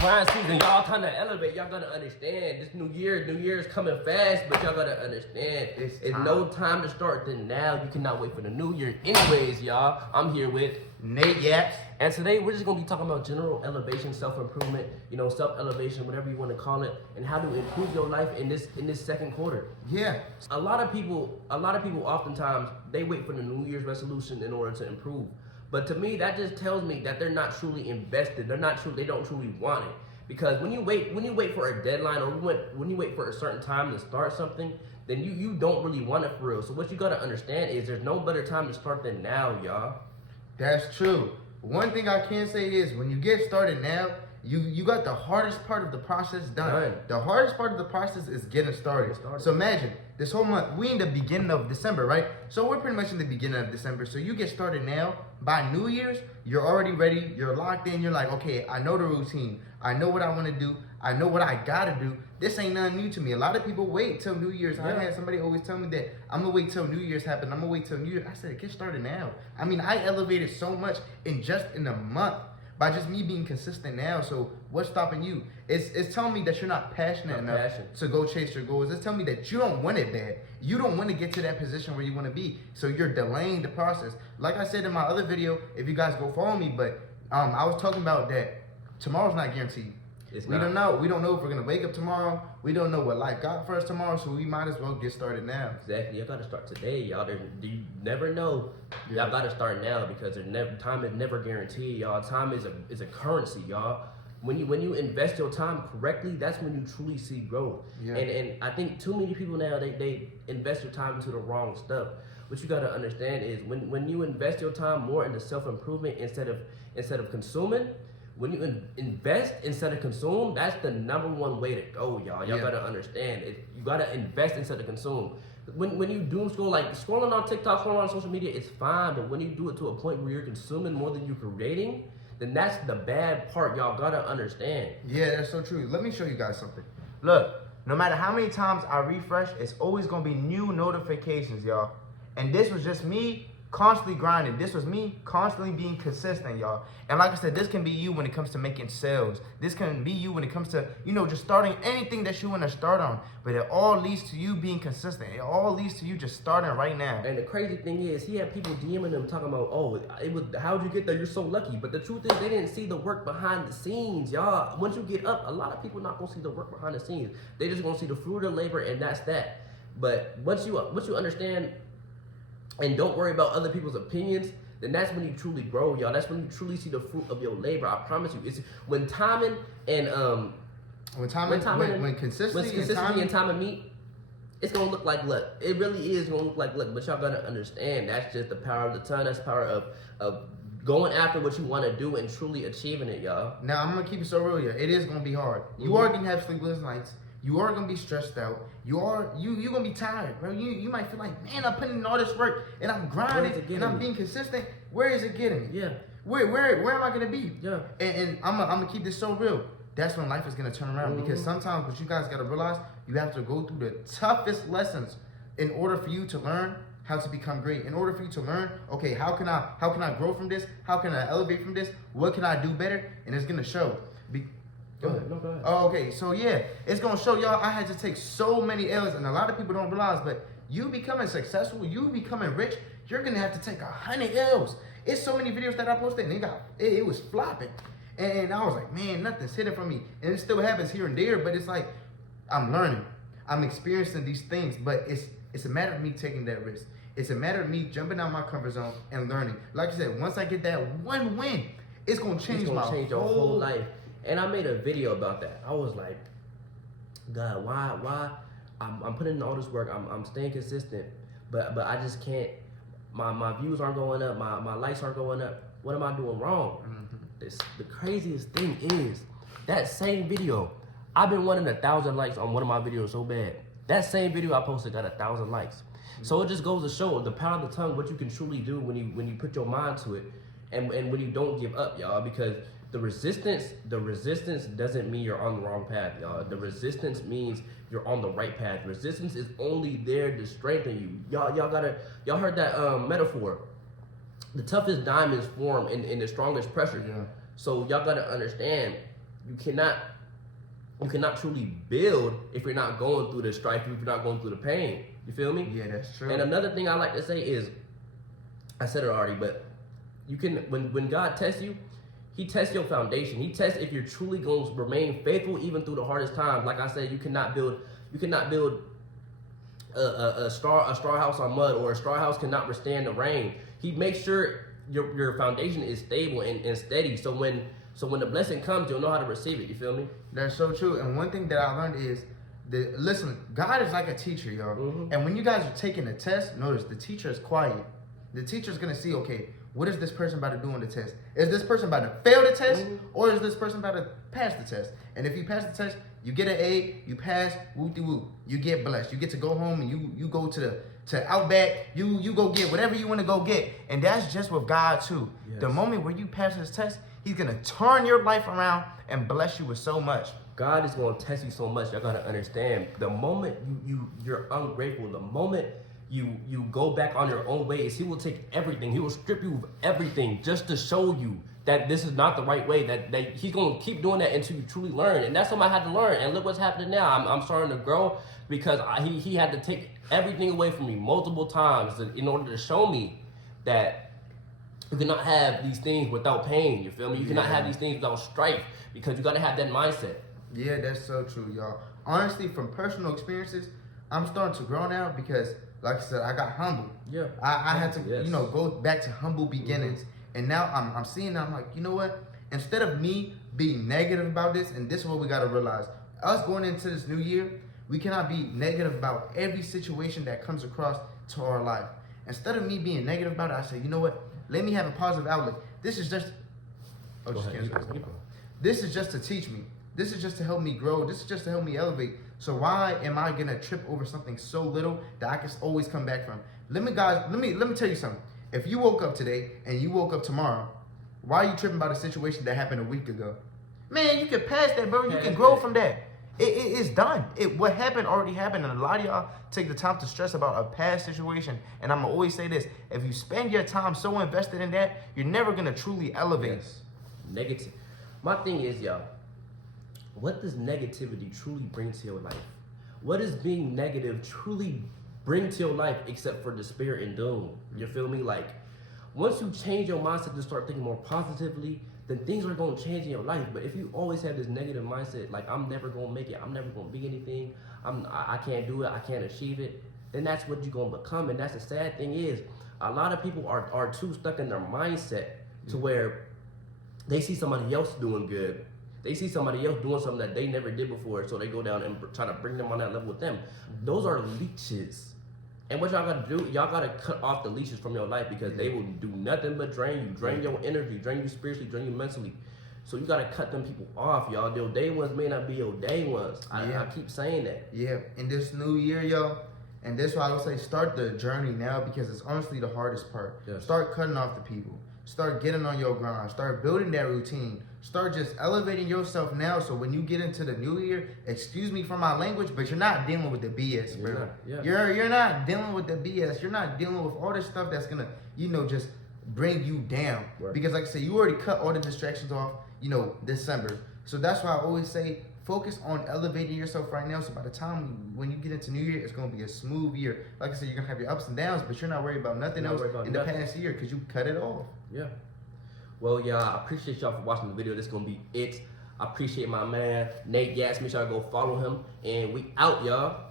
grind season, y'all trying to elevate. Y'all gotta understand this New Year's coming fast, but y'all gotta understand it's no time to start than now. You cannot wait for the New Year. Anyways, y'all, I'm here with Nate Yaps. and today we're just gonna be talking about general elevation, self-improvement, self-elevation, whatever you want to call it, and how to improve your life in this second quarter. Yeah. A lot of people oftentimes they wait for the New Year's resolution in order to improve. But to me, that just tells me that they're not truly invested. They don't truly want it. Because when you wait for a deadline or when you wait for a certain time to start something, then you don't really want it for real. So what you gotta understand is there's no better time to start than now, y'all. That's true. One thing I can say is when you get started now, you got the hardest part of the process done. The hardest part of the process is getting started. So imagine this whole month, we in the beginning of December, right? So we're pretty much in the beginning of December. So you get started now. By New Year's, you're already ready. You're locked in. You're like, okay, I know the routine. I know what I want to do. I know what I gotta do. This ain't nothing new to me. A lot of people wait till New Year's. I had somebody always tell me that I'm gonna wait till New Year's happen. I'm gonna wait till New Year's. I said, get started now. I mean, I elevated so much in a month by just me being consistent now. So what's stopping you? It's telling me that you're not passionate enough to go chase your goals. It's telling me that you don't want it bad. You don't want to get to that position where you want to be. So you're delaying the process. Like I said in my other video, if you guys go follow me, but I was talking about that tomorrow's not guaranteed. We don't know. We don't know if we're gonna wake up tomorrow. We don't know what life got for us tomorrow, so we might as well get started now. Exactly. Y'all gotta start today, y'all. You never know. Y'all gotta start now because time is never guaranteed, y'all. Time is a currency, y'all. When you invest your time correctly, that's when you truly see growth. Yeah. And I think too many people now they invest their time into the wrong stuff. What you gotta understand is when you invest your time more into self-improvement instead of consuming. When you invest instead of consume, that's the number one way to go, y'all. Y'all gotta understand it. You gotta invest instead of consume. When you doom scroll, like scrolling on TikTok, scrolling on social media, it's fine. But when you do it to a point where you're consuming more than you're creating, then that's the bad part. Y'all gotta understand. Yeah, that's so true. Let me show you guys something. Look, no matter how many times I refresh, it's always gonna be new notifications, y'all. And this was just me constantly grinding. This was me constantly being consistent, y'all. And like I said, this can be you when it comes to making sales. This can be you when it comes to, just starting anything that you want to start on. But it all leads to you being consistent. It all leads to you just starting right now. And the crazy thing is, he had people DMing him talking about, how'd you get there? You're so lucky. But the truth is, they didn't see the work behind the scenes, y'all. Once you get up, a lot of people not gonna see the work behind the scenes. They just gonna see the fruit of labor, and that's that. But once you understand and don't worry about other people's opinions, then that's when you truly grow, y'all. That's when you truly see the fruit of your labor. I promise you. It's when timing and when consistency and timing meet, it's gonna look like luck. It really is gonna look like luck. But y'all gotta understand that's just the power of the tongue. That's the power of going after what you want to do and truly achieving it, y'all. Now I'm gonna keep it so real here. It is gonna be hard. You are gonna have sleepless nights. You are gonna be stressed out. You're gonna be tired, bro. You might feel like, man, I'm putting in all this work and I'm grinding and I'm being consistent. Where is it getting me? Yeah. Where am I gonna be? Yeah. And I'm gonna keep this so real. That's when life is gonna turn around because sometimes what you guys gotta realize, you have to go through the toughest lessons in order for you to learn how to become great. In order for you to learn, okay, how can I grow from this? How can I elevate from this? What can I do better? And it's gonna show. Go ahead. No, go ahead. Oh, okay. So yeah, it's gonna show y'all. I had to take so many L's, and a lot of people don't realize. But you becoming successful, you becoming rich, you're gonna have to take 100 L's. It's so many videos that I posted, and it was flopping, and I was like, man, nothing's hidden from me. And it still happens here and there, but it's like I'm learning, I'm experiencing these things. But it's a matter of me taking that risk. It's a matter of me jumping out my comfort zone and learning. Like I said, once I get that one win, it's gonna change your whole life. And I made a video about that. I was like, God, why? I'm putting in all this work. I'm staying consistent, but I just can't. My views aren't going up. My likes aren't going up. What am I doing wrong? The craziest thing is that same video. I've been wanting 1,000 likes on one of my videos so bad. That same video I posted got 1,000 likes. So it just goes to show the power of the tongue, what you can truly do when you put your mind to it, and when you don't give up, y'all, because the resistance doesn't mean you're on the wrong path, y'all. The resistance means you're on the right path. Resistance is only there to strengthen you. Y'all heard that metaphor. The toughest diamonds form in the strongest pressure. Yeah. So y'all gotta understand you cannot truly build if you're not going through the strife, if you're not going through the pain. You feel me? Yeah, that's true. And another thing I like to say is, I said it already, but you can, when God tests you, He tests your foundation. He tests if you're truly going to remain faithful even through the hardest times. Like I said, you cannot build a straw house on mud, or a straw house cannot withstand the rain. He makes sure your foundation is stable and steady. So when the blessing comes, you'll know how to receive it. You feel me? That's so true. And one thing that I learned is listen, God is like a teacher, y'all. Mm-hmm. And when you guys are taking a test, notice the teacher is quiet. The teacher's gonna see, okay, what is this person about to do on the test? Is this person about to fail the test, or is this person about to pass the test? And if you pass the test, you get an A, you pass, whoop-de-whoop. You get blessed. You get to go home and you go to Outback, you go get whatever you want to go get. And that's just with God too. Yes. The moment where you pass this test, He's gonna turn your life around and bless you with so much. God is going to test you so much. Y'all gotta understand. The moment you're ungrateful, the moment you go back on your own ways, He will take everything. He will strip you of everything just to show you that this is not the right way. That He's gonna keep doing that until you truly learn. And that's something I had to learn. And look what's happening now. I'm starting to grow because he had to take everything away from me multiple times in order to show me that you cannot have these things without pain. You feel me? You cannot have these things without strife, because you gotta have that mindset. Yeah, that's so true, y'all. Honestly, from personal experiences, I'm starting to grow now because, like I said, I got humble. Yeah. I had to, Yes. go back to humble beginnings. And now I'm seeing, I'm like, you know what? Instead of me being negative about this, and this is what we got to realize. Us going into this new year, we cannot be negative about every situation that comes across to our life. Instead of me being negative about it, I say, you know what? Let me have a positive outlook. This is just... Oh, just ahead. kidding. This is just to teach me. This is just to help me grow. This is just to help me elevate. So why am I gonna trip over something so little that I can always come back from? Let me tell you something. If you woke up today and you woke up tomorrow, why are you tripping about a situation that happened a week ago? Man, you can pass that, bro. You can grow from that. It's done. What happened already happened, and a lot of y'all take the time to stress about a past situation. And I'm gonna always say this: if you spend your time so invested in that, you're never gonna truly elevate. Yes. Negative. My thing is, y'all, what does negativity truly bring to your life? What does being negative truly bring to your life except for despair and doom? You feel me? Like, once you change your mindset to start thinking more positively, then things are going to change in your life. But if you always have this negative mindset, like, I'm never going to make it, I'm never going to be anything, I can't do it, I can't achieve it, then that's what you're going to become. And that's the sad thing is, a lot of people are too stuck in their mindset to where they see somebody else doing good. They see somebody else doing something that they never did before, so they go down and try to bring them on that level with them. Those are leeches. And what y'all gotta do, y'all gotta cut off the leeches from your life, because they will do nothing but drain you, drain your energy, drain you spiritually, drain you mentally. So you gotta cut them people off, y'all. Your day ones may not be your day ones. I keep saying that. Yeah, in this new year, y'all, and that's why I would say start the journey now, because it's honestly the hardest part. Yes. Start cutting off the people. Start getting on your grind. Start building that routine. Start just elevating yourself now, so when you get into the new year, excuse me for my language, but you're not dealing with the BS, bro. You're not dealing with the BS. You're not dealing with all this stuff that's gonna, just bring you down. Right. Because like I said, you already cut all the distractions off, December. So that's why I always say focus on elevating yourself right now. So by the time when you get into New Year, it's gonna be a smooth year. Like I said, you're gonna have your ups and downs, but you're not worried about nothing else in the past year because you cut it off. Yeah. Well, y'all, I appreciate y'all for watching the video. This is gonna be it. I appreciate my man Nate Gas. Make sure y'all go follow him, and we out, y'all.